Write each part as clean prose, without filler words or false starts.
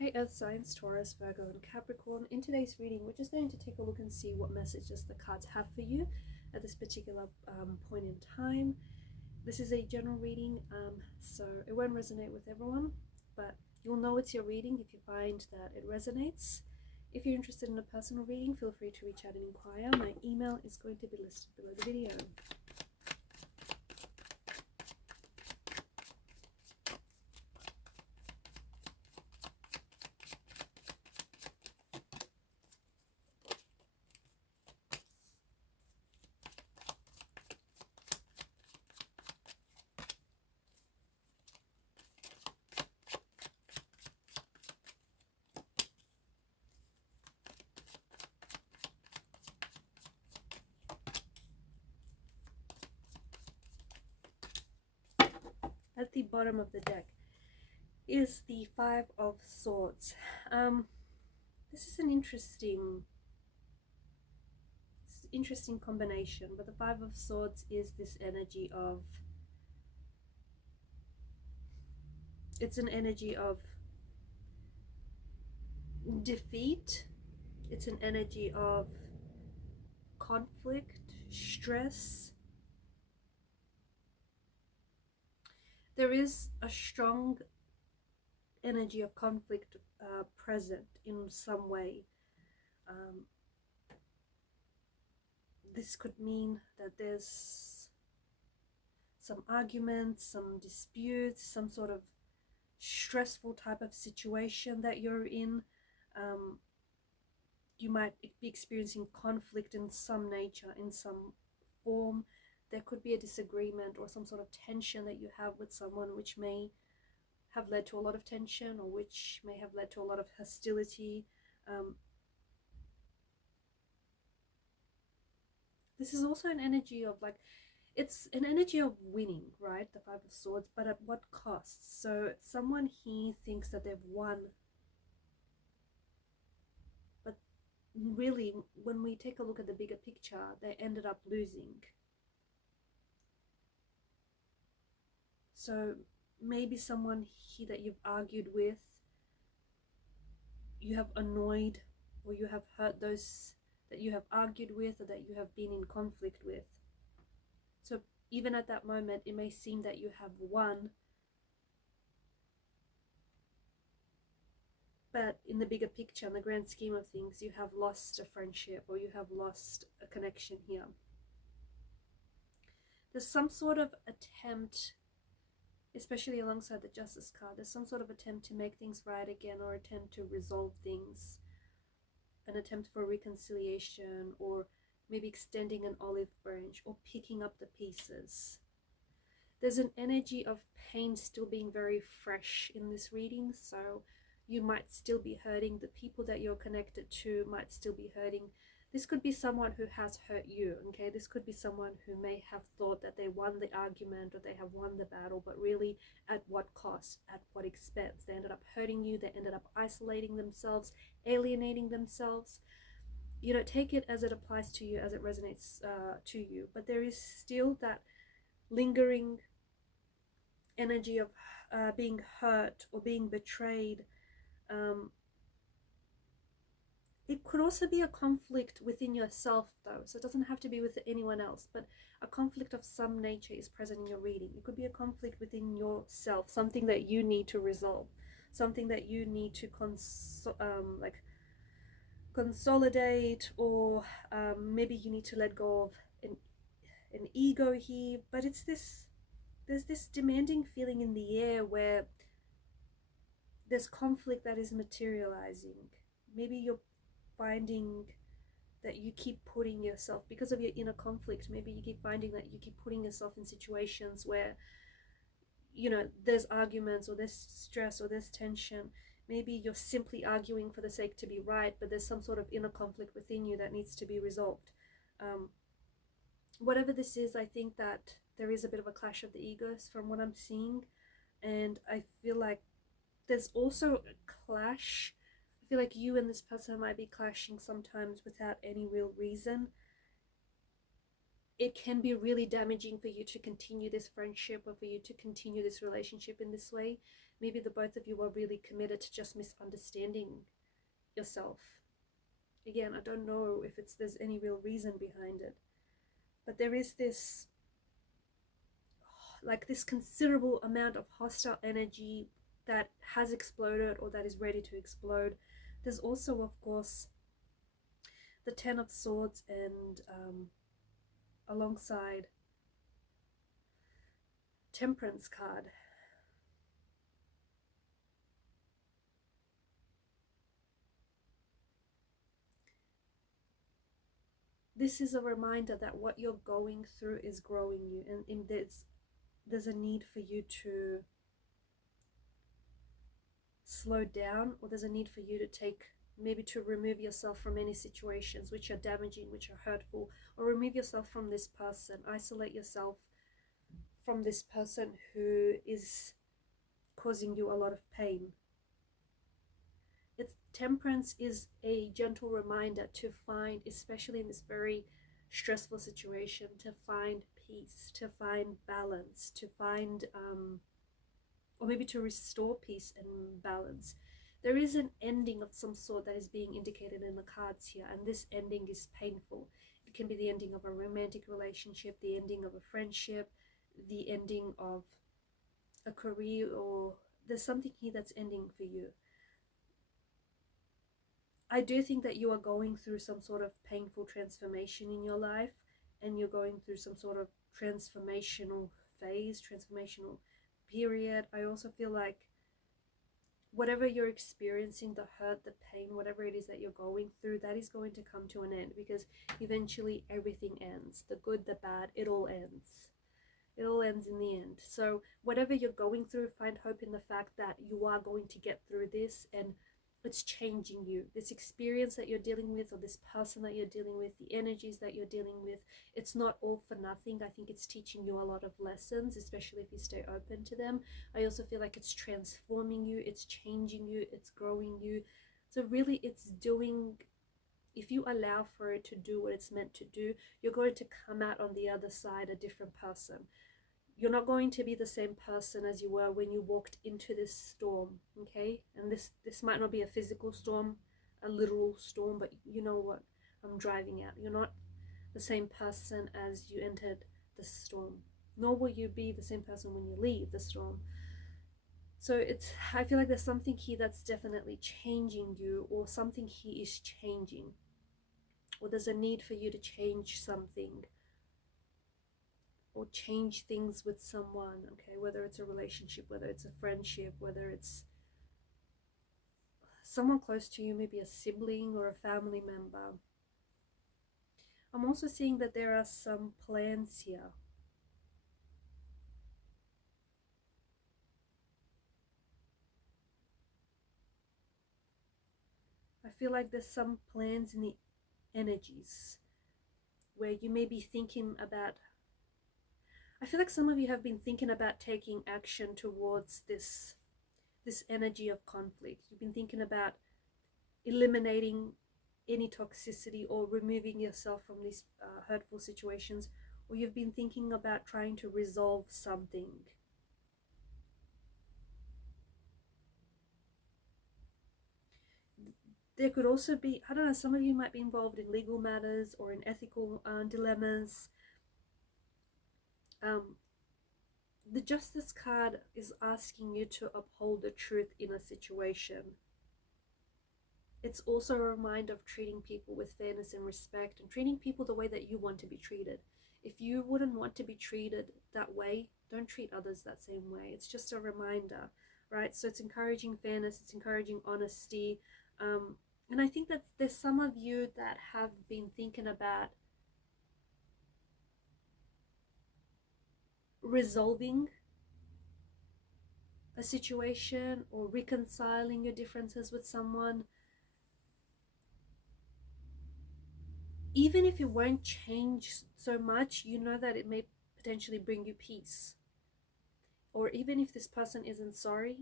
Hey Earth Signs, Taurus, Virgo and Capricorn. In today's reading, we're just going to take a look and see what messages the cards have for you at this particular point in time. This is a general reading, so it won't resonate with everyone, but you'll know it's your reading if you find that it resonates. If you're interested in a personal reading, feel free to reach out and inquire. My email is going to be listed below the video. At the bottom of the deck is the Five of Swords. This is an interesting combination, but the Five of Swords is this energy of, it's an energy of defeat, it's an energy of conflict, stress. There is a strong energy of conflict present in some way. This could mean that there's some arguments, some disputes, some sort of stressful type of situation that you're in. You might be experiencing conflict in some nature, in some form. There could be a disagreement or some sort of tension that you have with someone, which may have led to a lot of tension or which may have led to a lot of hostility. This is also an energy of, like, it's an energy of winning, right? The Five of Swords, but at what cost? So someone here thinks that they've won, but really, when we take a look at the bigger picture, they ended up losing. So maybe someone here that you've argued with, you have annoyed, or you have hurt those that you have argued with or that you have been in conflict with. So even at that moment, it may seem that you have won, but in the bigger picture, in the grand scheme of things, you have lost a friendship or you have lost a connection here. There's some sort of attempt, especially alongside the Justice card, there's some sort of attempt to make things right again, or attempt to resolve things, an attempt for reconciliation, or maybe extending an olive branch or picking up the pieces. There's an energy of pain still being very fresh in this reading, so you might still be hurting. The people that you're connected to might still be hurting. This could be someone who has hurt you, okay? This could be someone who may have thought that they won the argument or they have won the battle, but really at what cost, at what expense? They ended up hurting you, they ended up isolating themselves, alienating themselves. You know, take it as it applies to you, as it resonates to you, but there is still that lingering energy of being hurt or being betrayed. It could also be a conflict within yourself, though, so it doesn't have to be with anyone else, but a conflict of some nature is present in your reading. It could be a conflict within yourself, something that you need to resolve, something that you need to consolidate, or maybe you need to let go of an ego here. But it's there's this demanding feeling in the air where there's conflict that is materializing. Maybe you're finding that you keep putting yourself, because of your inner conflict, maybe you keep finding that you keep putting yourself in situations where, you know, there's arguments or there's stress or there's tension. Maybe you're simply arguing for the sake to be right, but there's some sort of inner conflict within you that needs to be resolved. Whatever this is, I think that there is a bit of a clash of the egos from what I'm seeing, and I feel like there's also a clash. I feel like you and this person might be clashing sometimes without any real reason. It can be really damaging for you to continue this friendship or for you to continue this relationship in this way. Maybe the both of you are really committed to just misunderstanding yourself. Again, I don't know if there's any real reason behind it, but there is this, like, this considerable amount of hostile energy that has exploded or that is ready to explode. There's also, of course, the Ten of Swords, and alongside Temperance card. This is a reminder that what you're going through is growing you, and there's a need for you to slow down, or there's a need for you to maybe to remove yourself from any situations which are damaging, which are hurtful, or remove yourself from this person, isolate yourself from this person who is causing you a lot of pain. Temperance is a gentle reminder to find, especially in this very stressful situation, to find peace, to find balance, to find or maybe to restore peace and balance. There is an ending of some sort that is being indicated in the cards here, and this ending is painful. It can be the ending of a romantic relationship, the ending of a friendship, the ending of a career, or there's something here that's ending for you. I do think that you are going through some sort of painful transformation in your life, and you're going through some sort of transformational phase, transformational period. I also feel like whatever you're experiencing, the hurt, the pain, whatever it is that you're going through, that is going to come to an end, because eventually everything ends. The good, the bad, it all ends. It all ends in the end. So whatever you're going through, find hope in the fact that you are going to get through this, and it's changing you. This experience that you're dealing with, or this person that you're dealing with, the energies that you're dealing with, it's not all for nothing. I think it's teaching you a lot of lessons, especially if you stay open to them. I also feel like it's transforming you, it's changing you, it's growing you. So really it's doing, if you allow for it to do what it's meant to do, you're going to come out on the other side a different person. You're not going to be the same person as you were when you walked into this storm, okay? And this might not be a physical storm, a literal storm, but you know what I'm driving at. You're not the same person as you entered the storm, nor will you be the same person when you leave the storm. So I feel like there's something here that's definitely changing you, or something here is changing, or there's a need for you to change something, or change things with someone, okay? Whether it's a relationship, whether it's a friendship, whether it's someone close to you, maybe a sibling or a family member. I'm also seeing that there are some plans here. I feel like there's some plans in the energies where you may be thinking about, I feel like some of you have been thinking about taking action towards this energy of conflict. You've been thinking about eliminating any toxicity or removing yourself from these hurtful situations, or you've been thinking about trying to resolve something. There could also be, I don't know, some of you might be involved in legal matters or in ethical dilemmas. The Justice card is asking you to uphold the truth in a situation. It's also a reminder of treating people with fairness and respect, and treating people the way that you want to be treated. If you wouldn't want to be treated that way, don't treat others that same way. It's just a reminder, right? So it's encouraging fairness, it's encouraging honesty. And I think that there's some of you that have been thinking about resolving a situation or reconciling your differences with someone. Even if it won't change so much, you know that it may potentially bring you peace. Or even if this person isn't sorry,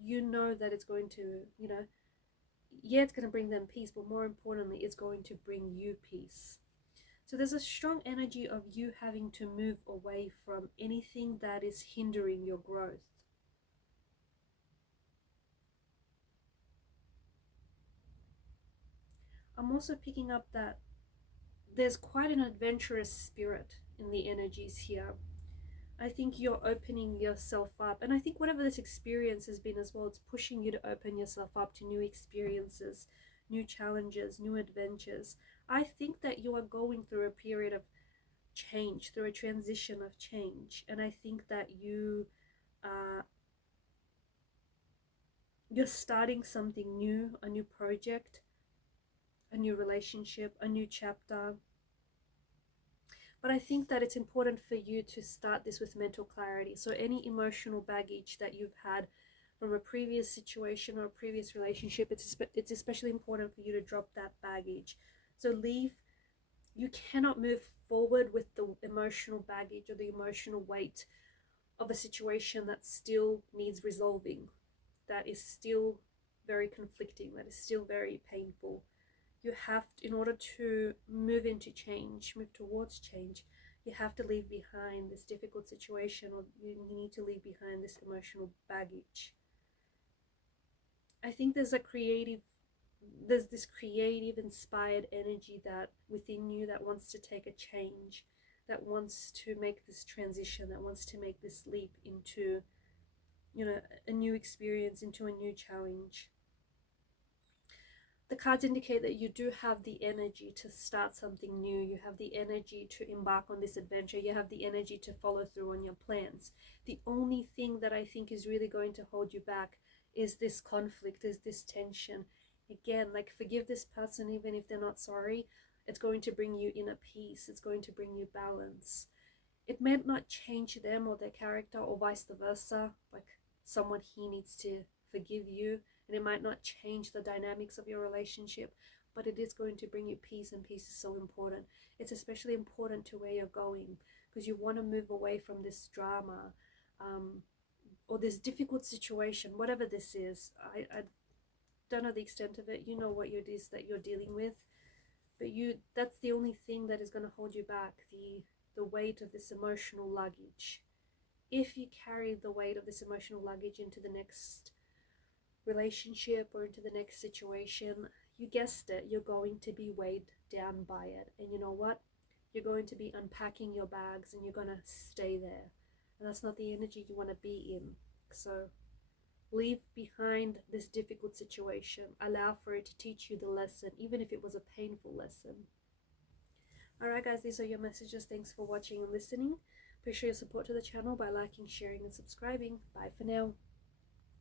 you know that it's going to, yeah, it's going to bring them peace, but more importantly, it's going to bring you peace. So there's a strong energy of you having to move away from anything that is hindering your growth. I'm also picking up that there's quite an adventurous spirit in the energies here. I think you're opening yourself up, and I think whatever this experience has been as well, it's pushing you to open yourself up to new experiences, new challenges, new adventures. I think that you are going through a period of change, through a transition of change, and I think that you're starting something new, a new project, a new relationship, a new chapter. But I think that it's important for you to start this with mental clarity. So any emotional baggage that you've had from a previous situation or a previous relationship, it's especially important for you to drop that baggage. So you cannot move forward with the emotional baggage or the emotional weight of a situation that still needs resolving, that is still very conflicting, that is still very painful. You have to, in order to move into change, move towards change, you have to leave behind this difficult situation, or you need to leave behind this emotional baggage. I think there's this creative, inspired energy that within you that wants to take a change, that wants to make this transition, that wants to make this leap into, a new experience, into a new challenge. The cards indicate that you do have the energy to start something new. You have the energy to embark on this adventure. You have the energy to follow through on your plans. The only thing that I think is really going to hold you back is this conflict, is this tension. Again, like, forgive this person even if they're not sorry. It's going to bring you inner peace. It's going to bring you balance. It may not change them or their character, or vice versa. Like, someone here needs to forgive you, and it might not change the dynamics of your relationship, but it is going to bring you peace, and peace is so important. It's especially important to where you're going, because you want to move away from this drama, or this difficult situation, whatever this is. I don't know the extent of it. You know what it is that you're dealing with, but that's the only thing that is going to hold you back, the weight of this emotional luggage. If you carry the weight of this emotional luggage into the next relationship or into the next situation, you guessed it, you're going to be weighed down by it. And you know what? You're going to be unpacking your bags and you're going to stay there. And that's not the energy you want to be in. So leave behind this difficult situation. Allow for it to teach you the lesson, even if it was a painful lesson. Alright guys, these are your messages. Thanks for watching and listening. Please show your support to the channel by liking, sharing and subscribing. Bye for now.